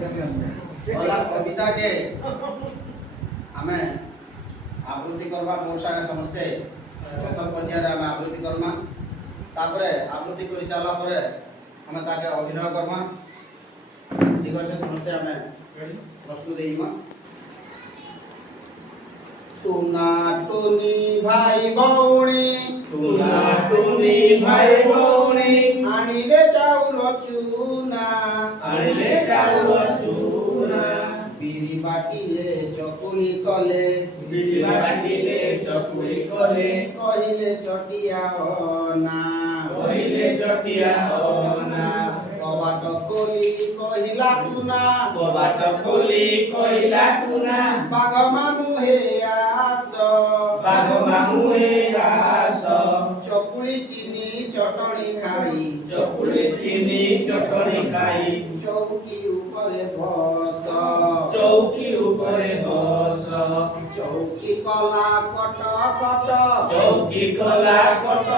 गला कविता के आमे आवृत्ति करबा मोर संगे समस्ते प्रथम पर्याय आमे आवृत्ति करमा तापरे आवृत्ति करि साला परे आमे ताके अभिनय करमा ठीक अछि समस्ते आमे प्रस्तुत देइमा टुना टुनी भाई भौणी आनिले चाउल चूना बिरी बाटिले चकुली कले कहिले चटिया ना कबाट खोली कहिला टुना बाघ मामु हे आस चकुली चीनी चटणी खाई चौकी उपरे बस चौकी कला कट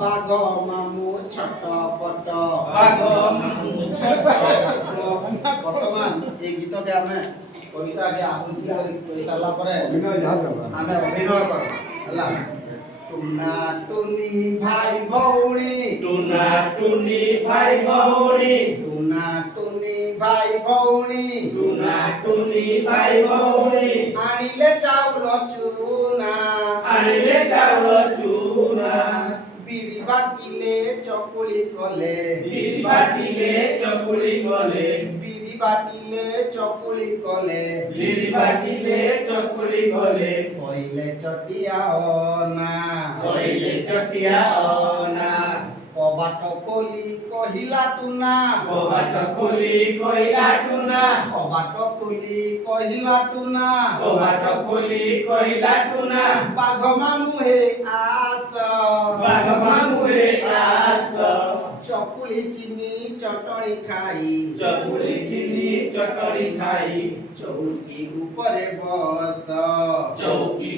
बाघ मामु छटपट वर्तमान ये गीत के आमे कविता के आवृत्ति करि साला परे आमे अभिनय कर हला टुना टुनी भाई भौणी आनिले चाउल चूना बिरी बाटिले चकुली कले कहिले चटिया ना कबाट खोली कहिला टुना बाघ मामु हे आस चकुली चीनी चटणी खाई चौकी उपरे बस चौकी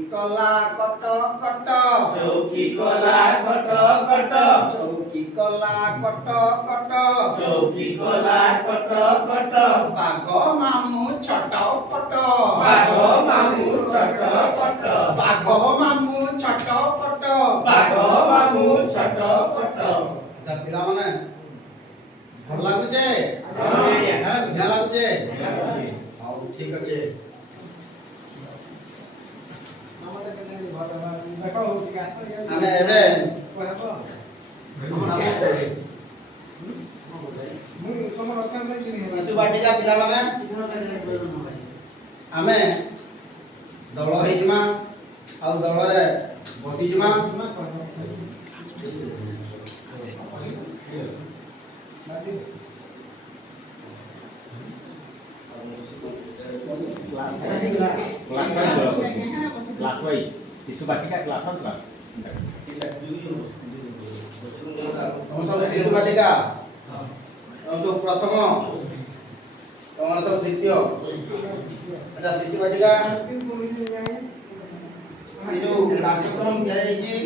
कला कट बाघ मामु छटपट अच्छा पिला माने भल लागुचे ध्यान लागुचे हाउ ठीक अछि आमे एबे शिशु बाटिका पिला माने आमे दल हेजिमा आ दल रे बसिजिमा क्लास वाइज शिशु बाटिका क्लास शिशु बाटिका तो प्रथम तमर सब द्वितीय अच्छा शिशु बाटिका ये जो कार्यक्रम दिया जाइए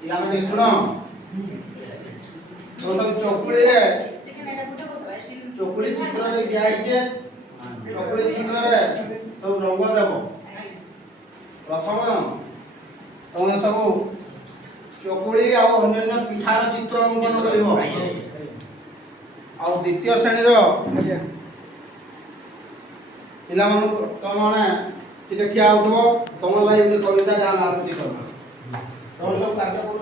पिला माने सुनो तो सब चकुली चित्र रे दिया जाइए चकुली चित्र रे सब रंग देव प्रथम तमने सब चकुली आ अन्य पिठार चित्र अंकन करिवो आ द्वितीय श्रेणी रो पिला मन तुम माने टिके ठिया उठबो तुम लाई एक कविता गान आवृत्ति करबो तुम सब कार्य करबो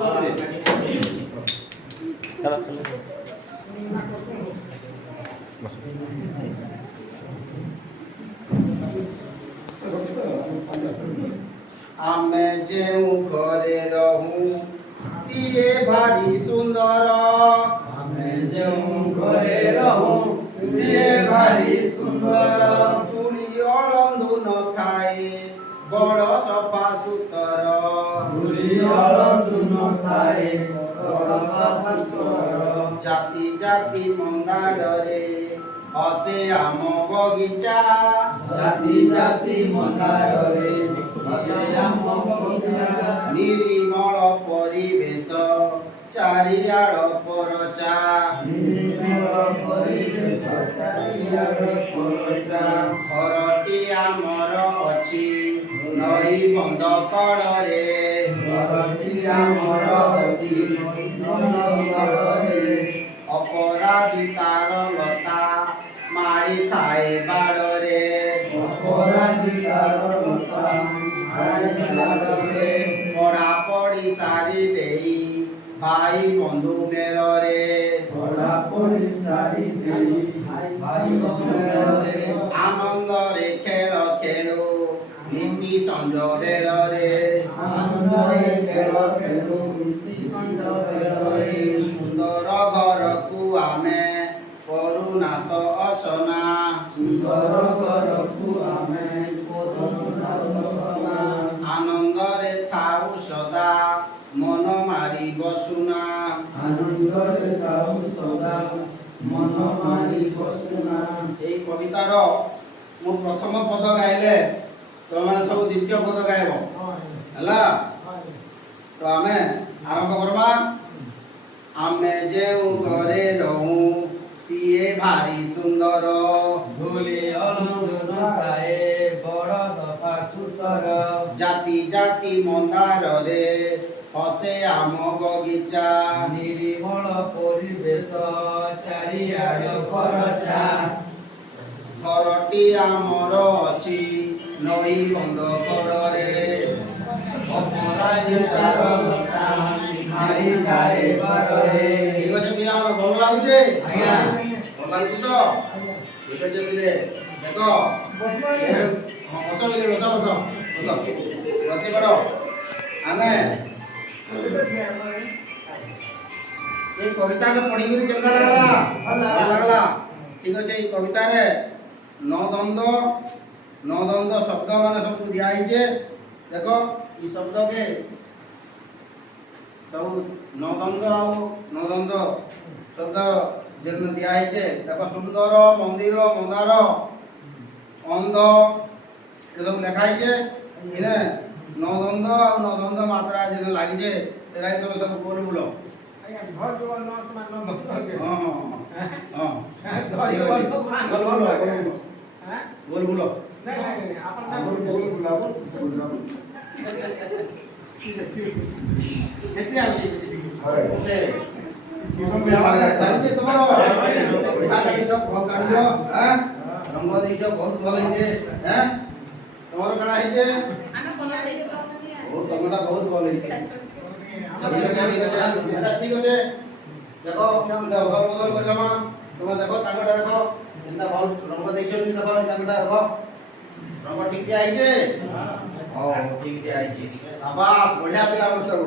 आमे जेउ घरे रहू सिए भारी सुंदर तुली अलंधु न खाए बड़ सफा सुतर जाति जाति मंदार रे हसे आम बगीचा निरी ଚାରିଆଡ଼ ପରଚା ଘରଟି ଆମର ଅଛି ନଈ ବନ୍ଧ କଳରେ ଅପରାଜିତାର ଲତା ମାଡ଼ିଥାଏ ବାଡ଼ରେ ପଢ଼ାପଢ଼ି ସାରି ଦେଇ ଭାଇ ବନ୍ଧୁ ମେଳରେ ଆନନ୍ଦରେ ଖେଳ ଖେଳୁ ନୀତି ସଞ୍ଜ ବେଳରେ ସୁନ୍ଦର ଘରକୁ ଆମେ କରୁନାଥ ଅସନା ଆନନ୍ଦରେ ଥାଉ ସଦା ମନ ମାରି ବସୁନା এই কবিতার ମୁଁ ପ୍ରଥମ ପଦ ଗାଇଲେ ତମମାନେ ସବୁ ଦ୍ୱିତୀୟ ପଦ ଗାଇବ ହେଲା ତ ଆମେ ଆରମ୍ଭ କରମା ଆମେ ଯେଉଁ ଘରେ ରହୁ ସିଏ ଭାରି ସୁନ୍ଦର ଜାତି ଜାତି ମନ୍ଦାରରେ ହସେ ଆମ ବଗିଚା নিরিমল পরিবেশ চারিআড় খরচা ଘରଟି ଆମର ଅଛି ନଈ ବନ୍ଧ କଳରେ অপরাজিতার লতা মারিଥାଏ বাড়রে ঠিক আছে ପିଲା ଆମର ଭଲ ଲାଗୁଛି ଆଜ୍ଞା। ଭଲ ଲାଗୁଛି ତ ଠିକ ଅଛି ପିଲେ ଦେଖ ବସ ପିଲେ ବସ ବସି ପଡ଼ ଆମେ এই কবিতাকে পড়িকি কেমন লাগলা ভাল লাগলা ঠিক আছে এই কবিতারে নদ্বন্দ্ব শব্দ মানে সবকু দিয়া হয়েছে দেখো এই শব্দকে সব নদ্বন্দ্ব শব্দ যেন দিয়া হয়েছে দেখো সুন্দর মন্দির মন্দার অন্ধ এসব লেখা হয়েছে এনে নদ্বন্দ্ব আর নদ্বন্দ্ব মাত্রা যেন লাগিছে সেটাই তুমি সব গোল বলো बोल बोलो रंग देइछ बहुत भल होइछे हैं तमरो कना होइछे तमरा बहुत भल होइछे ठीक আছে দেখো এটা অদল বদল করলাম তোমরা দেখো টাঙ্গটা দেখো এন্তা ভাল রঙ দেখছো নি দেখো টাঙ্গটা দেখো রঙ ঠিক কি আইছে ও ঠিক কি আইছে শাবাশ বঢ়িয়া পিলা সব